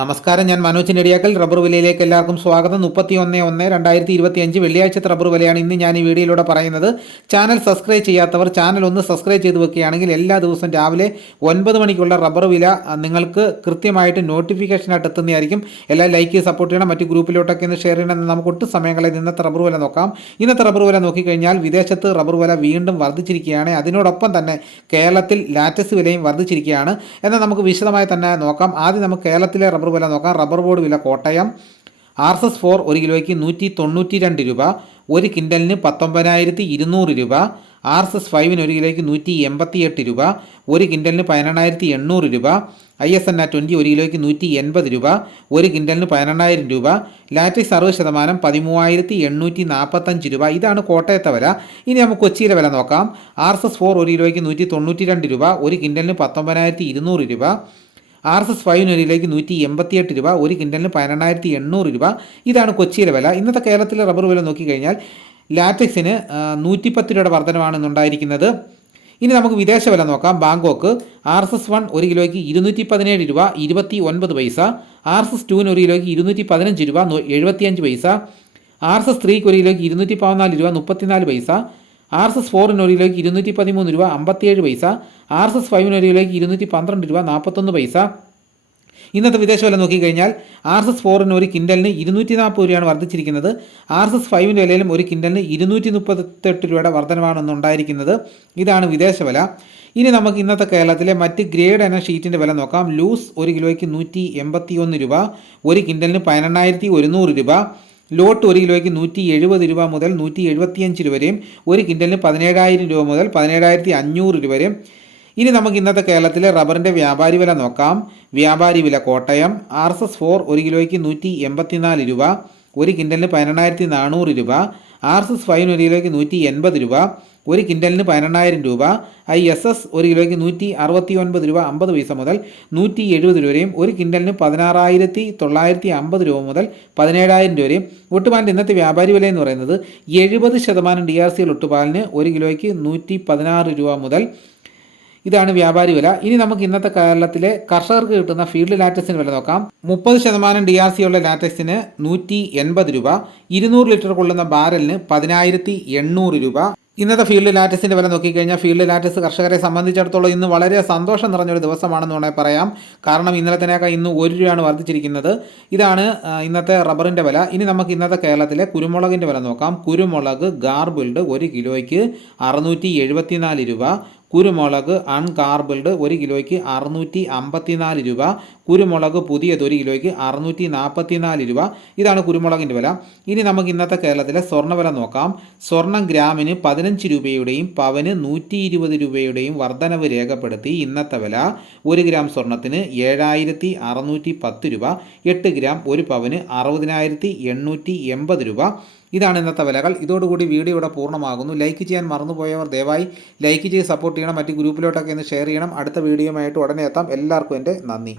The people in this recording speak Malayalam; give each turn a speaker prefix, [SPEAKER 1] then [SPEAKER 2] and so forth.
[SPEAKER 1] നമസ്കാരം ഞാൻ മനോജ് നെടിയാക്കൽ. റബ്ബർ വിലയിലേക്ക് എല്ലാവർക്കും സ്വാഗതം. മുപ്പത്തി ഒന്ന് ഒന്ന് രണ്ടായിരത്തി ഇരുപത്തി അഞ്ച് വെള്ളിയാഴ്ചത്തെ റബ്ബർ വിലയാണ് ഇന്ന് ഞാൻ ഈ വീഡിയോയിലൂടെ പറയുന്നത്. ചാനൽ സബ്സ്ക്രൈബ് ചെയ്യാത്തവർ ചാനൽ ഒന്ന് സബ്സ്ക്രൈബ് ചെയ്ത് വെക്കുകയാണെങ്കിൽ എല്ലാ ദിവസവും രാവിലെ ഒൻപത് മണിക്കുള്ള റബ്ബർ വില നിങ്ങൾക്ക് കൃത്യമായിട്ട് നോട്ടിഫിക്കേഷനായിട്ട് എത്തുന്നതായിരിക്കും. എല്ലാ ലൈക്ക് സപ്പോർട്ട് ചെയ്യണം മറ്റ് ഗ്രൂപ്പിലോട്ടൊക്കെ ഒന്ന് ഷെയർ ചെയ്യണം. നമുക്ക് ഒട്ടും സമയങ്ങളിൽ ഇന്നത്തെ റബ്ബർ വില നോക്കാം. ഇന്നത്തെ റബ്ബർ വില നോക്കിക്കഴിഞ്ഞാൽ വിദേശത്ത് റബ്ബർ വില വീണ്ടും വർദ്ധിച്ചിരിക്കുകയാണ്. അതിനോടൊപ്പം തന്നെ കേരളത്തിൽ ലാറ്റസ് വിലയും വർദ്ധിച്ചിരിക്കുകയാണ്. എന്നാൽ നമുക്ക് വിശദമായി തന്നെ നോക്കാം. ആദ്യം നമുക്ക് കേരളത്തിലെ റബ്ബർ വില നോക്കാം. റബ്ബർ ബോർഡ് വില Kottayam. R S S four ഒരു കിലോയ്ക്ക് നൂറ്റി തൊണ്ണൂറ്റി രണ്ട് രൂപ. ഒരു കിൻഡലിന് പത്തൊമ്പതിനായിരത്തി ഇരുന്നൂറ് രൂപ. ആർ എസ് എസ് ഫൈവിന് ഒരു കിലോയ്ക്ക് നൂറ്റി എൺപത്തി എട്ട് രൂപ. ഒരു കിൻഡലിന് പതിനെണ്ണായിരത്തി എണ്ണൂറ് രൂപ. I S N R twenty ഒരു കിലോയ്ക്ക് നൂറ്റി എൺപത് രൂപ. ഒരു കിൻഡലിന് പതിനെണ്ണായിരം രൂപ. ലാറ്റിക്സ് അറുപത് ശതമാനം പതിമൂവായിരത്തി എണ്ണൂറ്റി നാൽപ്പത്തഞ്ച് രൂപ. ഇതാണ് കോട്ടയത്തെ വില. ഇനി നമുക്ക് കൊച്ചിയിലെ വില നോക്കാം. ആർ എസ് എസ് ഫോർ ഒരു കിലോയ്ക്ക് നൂറ്റി തൊണ്ണൂറ്റി രണ്ട് രൂപ. ഒരു കിൻഡലിന് പത്തൊമ്പതിനായിരത്തി ഇരുന്നൂറ് രൂപ. ആർ എസ് എസ് ഫൈവിന് ഒരു കിലോയ്ക്ക് നൂറ്റി എൺപത്തിയെട്ട് രൂപ ഒരു കിൻഡലിന് പതിനെണ്ണായിരത്തി എണ്ണൂറ് രൂപ. ഇതാണ് കൊച്ചിയിലെ വില. ഇന്നത്തെ കേരളത്തിലെ റബ്ബർ വില നോക്കിക്കഴിഞ്ഞാൽ ലാറ്റക്സിന് നൂറ്റിപ്പത്ത് രൂപയുടെ വർധനമാണ് ഇന്നുണ്ടായിരിക്കുന്നത്. ഇനി നമുക്ക് വിദേശ വില നോക്കാം. Bangkok R S S one ഒരു കിലോയ്ക്ക് ഇരുന്നൂറ്റി പതിനേഴ് രൂപ ഇരുപത്തി ഒൻപത് പൈസ. ആർ എസ് എസ് ടുവിന് ഒരു കിലോയ്ക്ക് ഇരുന്നൂറ്റി പതിനഞ്ച് രൂപ എഴുപത്തിയഞ്ച് പൈസ. ആർ എസ് എസ് ത്രീക്ക് ഒരു കിലോയ്ക്ക് ഇരുന്നൂറ്റി പതിനാല് രൂപ മുപ്പത്തിനാല് പൈസ. ആർ എസ് എസ് ഫോറിന് ഒരു കിലോയ്ക്ക് ഇരുന്നൂറ്റി പതിമൂന്ന് രൂപ അമ്പത്തിയേഴ് പൈസ. ആർ എസ് എസ് ഫൈവിന് ഒരു ഇരുന്നൂറ്റി പന്ത്രണ്ട് രൂപ നാൽപ്പത്തൊന്ന് പൈസ. ഇന്നത്തെ വിദേശ വില നോക്കിക്കഴിഞ്ഞാൽ ആർ എസ് എസ് ഫോറിന് ഒരു കിൻഡലിന് ഇരുന്നൂറ്റി നാൽപ്പത് രൂപയാണ് വർദ്ധിച്ചിരിക്കുന്നത്. ആർ എസ് എസ് ഫൈവിന്റെ വിലയിലും ഒരു കിൻഡലിന് ഇരുന്നൂറ്റി മുപ്പത്തെട്ട് രൂപയുടെ വർധനമാണ് ഉണ്ടായിരിക്കുന്നത് ഇതാണ് വിദേശ വില ഇനി നമുക്ക് ഇന്നത്തെ കേരളത്തിലെ മറ്റ് ഗ്രേഡ് എന്ന ഷീറ്റിന്റെ വില നോക്കാം. ലൂസ് ഒരു കിലോയ്ക്ക് നൂറ്റി എൺപത്തി ഒന്ന് രൂപ ഒരു കിൻഡലിന് പതിനെണ്ണായിരത്തി ഒരുന്നൂറ് രൂപ ലോട്ട് ഒരു കിലോയ്ക്ക് നൂറ്റി എഴുപത് രൂപ മുതൽ നൂറ്റി എഴുപത്തിയഞ്ച് രൂപ വരെയും ഒരു കിൻഡലിന് പതിനേഴായിരം രൂപ മുതൽ പതിനേഴായിരത്തി അഞ്ഞൂറ് രൂപ വരെയും ഇനി നമുക്ക് ഇന്നത്തെ കേരളത്തിലെ റബ്ബറിന്റെ വ്യാപാരി വില നോക്കാം. വ്യാപാരി വില Kottayam R S S four ഒരു കിലോയ്ക്ക് നൂറ്റി എൺപത്തിനാല് രൂപ ഒരു കിൻഡലിന് പതിനെണ്ണായിരത്തി നാനൂറ് രൂപ ആർ എസ് എസ് ഫൈവിന് ഒരു കിലോയ്ക്ക് നൂറ്റി എൺപത് രൂപ ഒരു കിൻഡലിന് പതിനെണ്ണായിരം രൂപ ഐ എസ് എസ് ഒരു കിലോയ്ക്ക് നൂറ്റി അറുപത്തി ഒൻപത് രൂപ അമ്പത് പൈസ മുതൽ നൂറ്റി എഴുപത് രൂപ വരെയും ഒരു കിൻഡലിന് പതിനാറായിരത്തി തൊള്ളായിരത്തി അമ്പത് രൂപ മുതൽ പതിനേഴായിരം രൂപ വരെയും. ഒട്ടുപാലിന്റെ ഇന്നത്തെ വ്യാപാരി വില എന്ന് പറയുന്നത് എഴുപത് ശതമാനം ഡി ആർ സിയിൽ ഒട്ടുപാലിന് ഒരു കിലോയ്ക്ക് നൂറ്റി പതിനാറ് രൂപ മുതൽ ഇതാണ് വ്യാപാരി വില. ഇനി നമുക്ക് ഇന്നത്തെ കേരളത്തിലെ കർഷകർക്ക് കിട്ടുന്ന ഫീൽഡ് ലാറ്റക്സിന് വില നോക്കാം. മുപ്പത് ശതമാനം ഡി ആർ സി ഉള്ള ലാറ്റക്സിന് നൂറ്റി എൺപത് രൂപ ഇരുന്നൂറ് ലിറ്റർ കൊള്ളുന്ന ബാരലിന് പതിനായിരത്തി എണ്ണൂറ് രൂപ. ഇന്നത്തെ ഫീൽഡ് ലാറ്റസിന്റെ വില നോക്കിക്കഴിഞ്ഞാൽ ഫീൽഡ് ലാറ്റസ് കർഷകരെ സംബന്ധിച്ചിടത്തോളം ഇന്ന് വളരെ സന്തോഷം നിറഞ്ഞൊരു ദിവസമാണെന്ന് വേണമെങ്കിൽ പറയാം. കാരണം ഇന്നലത്തിനേക്കാൾ ഇന്ന് ഒരു രൂപയാണ് വർദ്ധിച്ചിരിക്കുന്നത്. ഇതാണ് ഇന്നത്തെ റബ്ബറിന്റെ വില. ഇനി നമുക്ക് ഇന്നത്തെ കേരളത്തിലെ കുരുമുളകിന്റെ വില നോക്കാം. കുരുമുളക് ഗാർബിൾഡ് ഒരു കിലോയ്ക്ക് അറുന്നൂറ്റി രൂപ. കുരുമുളക് അൺകാർബിൾഡ് ഒരു കിലോയ്ക്ക് അറുന്നൂറ്റി അമ്പത്തിനാല് രൂപ. കുരുമുളക് പുതിയത് ഒരു കിലോയ്ക്ക് അറുന്നൂറ്റി നാൽപ്പത്തിനാല് രൂപ. ഇതാണ് കുരുമുളകിന്റെ വില. ഇനി നമുക്ക് ഇന്നത്തെ കേരളത്തിലെ സ്വർണവില നോക്കാം. സ്വർണം ഗ്രാമിന് പതിനഞ്ച് രൂപയുടെയും പവന് നൂറ്റി ഇരുപത് രൂപയുടെയും വർധനവ് രേഖപ്പെടുത്തി ഇന്നത്തെ വില. ഒരു ഗ്രാം സ്വർണത്തിന് ഏഴായിരത്തി അറുന്നൂറ്റി പത്ത് രൂപ. എട്ട് ഗ്രാം ഒരു പവന് അറുപതിനായിരത്തി എണ്ണൂറ്റി എൺപത് രൂപ. ഇതാണ് ഇന്നത്തെ വിലകൾ. ഇതോടുകൂടി വീഡിയോ ഇവിടെ പൂർണമാകുന്നു. ലൈക്ക് ചെയ്യാൻ മറന്നുപോയവർ ദയവായി ലൈക്ക് ചെയ്ത് സപ്പോർട്ട് ചെയ്യണം. മറ്റ് ഗ്രൂപ്പിലോട്ടൊക്കെ ഒന്ന് ഷെയർ ചെയ്യണം. അടുത്ത വീഡിയോയുമായിട്ട് ഉടനെ എത്താം. എല്ലാവർക്കും എന്റെ നന്ദി.